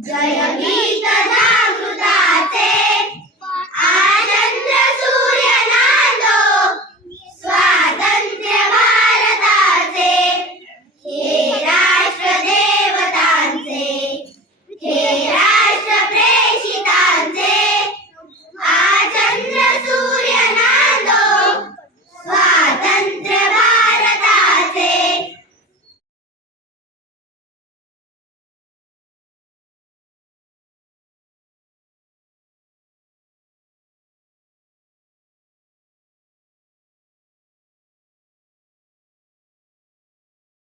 जय